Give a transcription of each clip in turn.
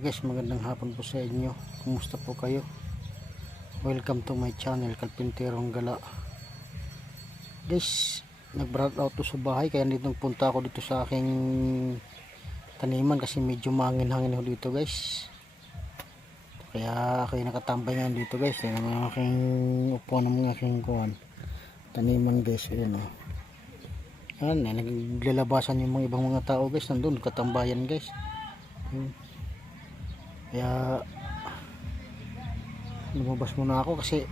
Guys, magandang hapon po sa inyo. Kumusta po kayo? Welcome to my channel, Kalpinterong Gala. Guys, nag-browse out to sa bahay kaya dito punta ako dito sa aking taniman kasi medyo mangin-hangin ho dito guys. Kaya ako yung nakatambay nga dito guys. Yan ang aking upuan ng aking kuwan. Taniman guys, yun o. Yan, naglalabasan yung mga ibang mga tao guys. Nandun, katambayan guys. Kaya lumabas muna ako kasi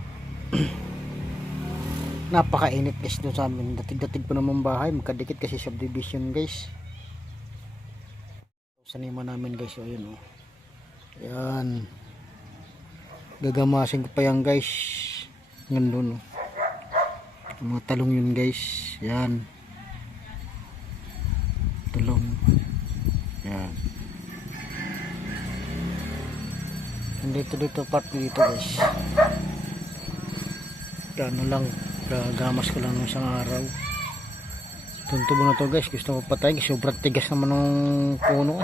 napakainit guys doon sa amin. Datig-datig pa naman bahay, magkadikit kasi subdivision guys. Saniman namin guys, o yun o. Yan, gagamasin ko pa yan guys. Ngandun o, mga talong yun guys. Yan, talong. Yan, dito part dito guys. Gano lang, gagamas ko lang ng isang araw. Tuntubo na to guys, gusto ko patay kasi sobrang tigas naman ng puno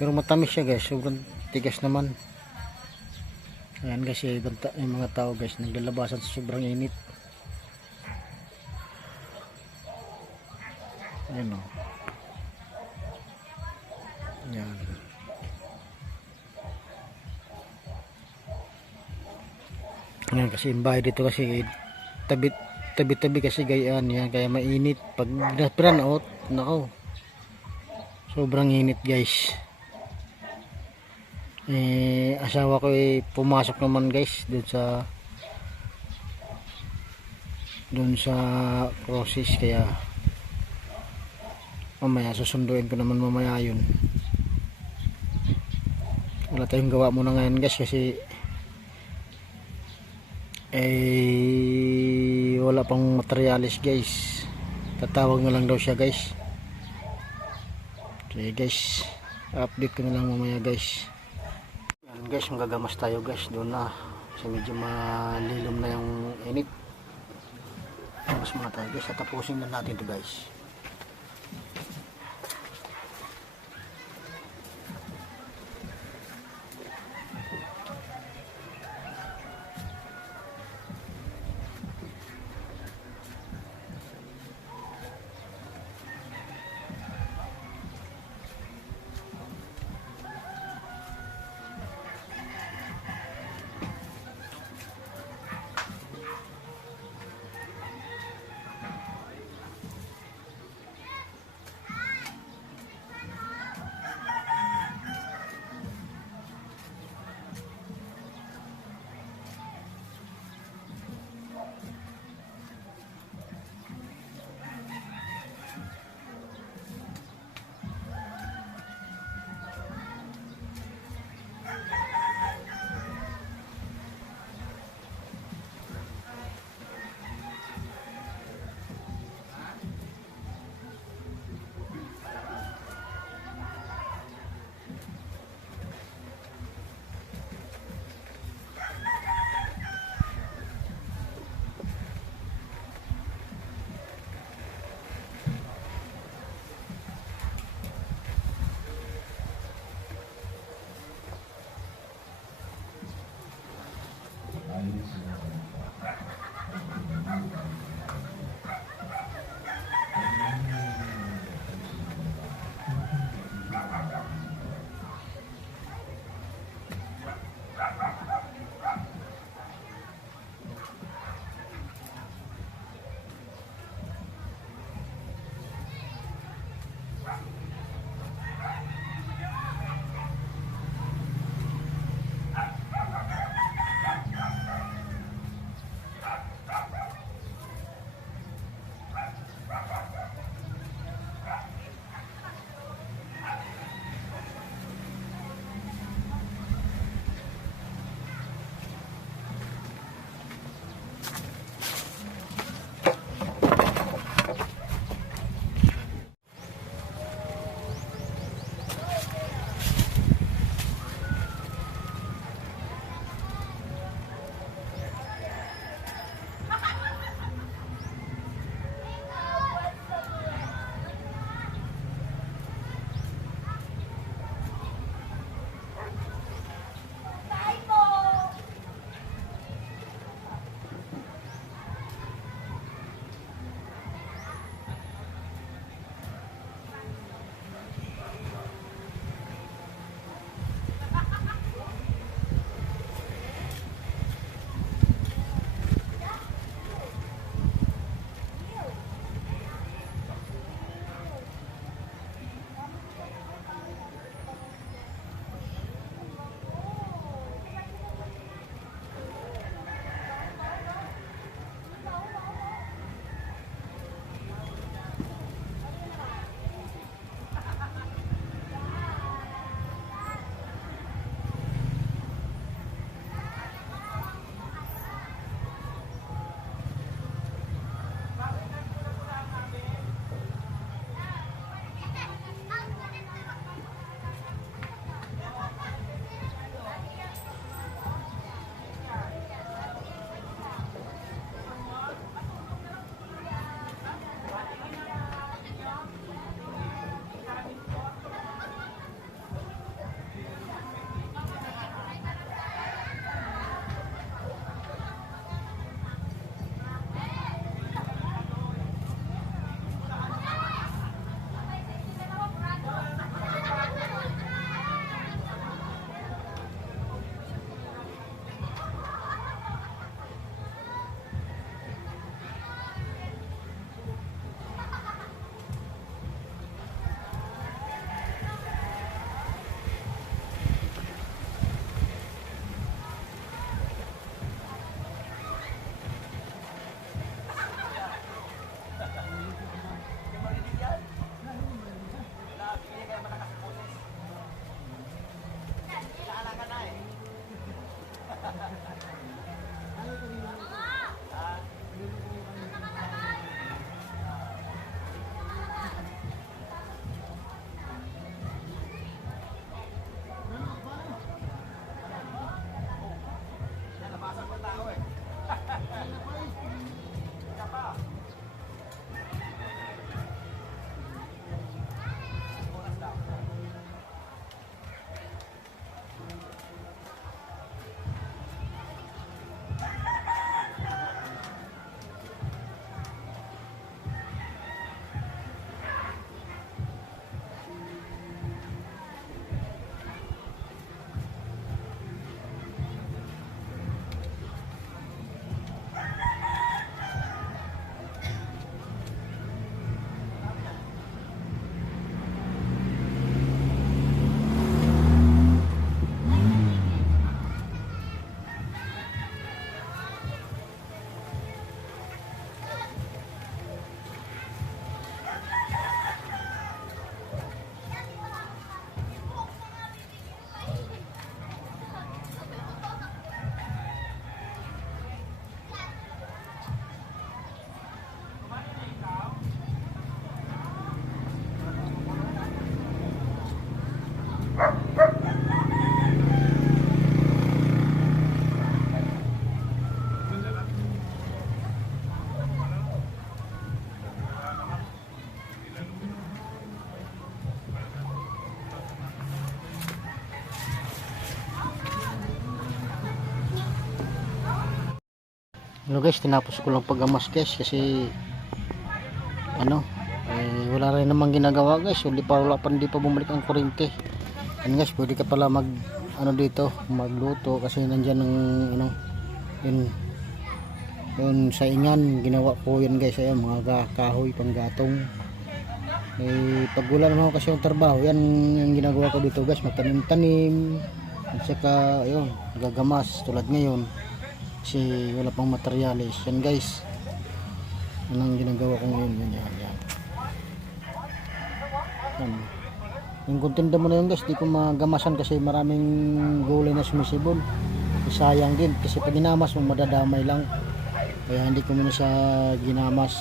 pero matamis siya guys, sobrang tigas naman. Ayan guys, yung mga tao guys naglalabasan sa sobrang init. Ayan o. Ayan. Yan kasi yung bahay dito kasi tabi-tabi kasi gayaan yan, kaya mainit pag napiran out. Nako, sobrang init guys. Asawa ko pumasok naman guys doon sa process, kaya mamaya susunduin ko naman mamaya yun. Wala tayong gawa muna ngayon guys kasi wala pang materialis guys. Tatawag na lang daw siya guys. Okay guys, update ko na lang mamaya guys. Yan guys, magagamas tayo guys doon na kasi medyo malilom na yung init. Gamas muna tayo guys at tapusin na natin ito guys. Hello guys, tinapos ko lang pagamas guys kasi ano, wala rin namang ginagawa guys. Wala pa hindi pa bumalik ang kuryente. Yan guys, pwede ka pala mag ano dito, magluto kasi nandiyan ang ano, yun sa ingan ginawa ko yan guys. Ayun, mga kahoy panggatong. Pag wala naman ako kasi yung trabaho, yan yung ginagawa ko dito guys, magtanim-tanim at saka ayun, gagamas tulad ngayon kasi wala pang materialis. Yan guys, yan ang ginagawa ko ngayon. Yan. Yung kontinda mo na yun guys, di ko magamasan kasi maraming gulay na sumisibol. Sayang din kasi pag ginamas mo madadamay lang, kaya hindi ko muna sa ginamas.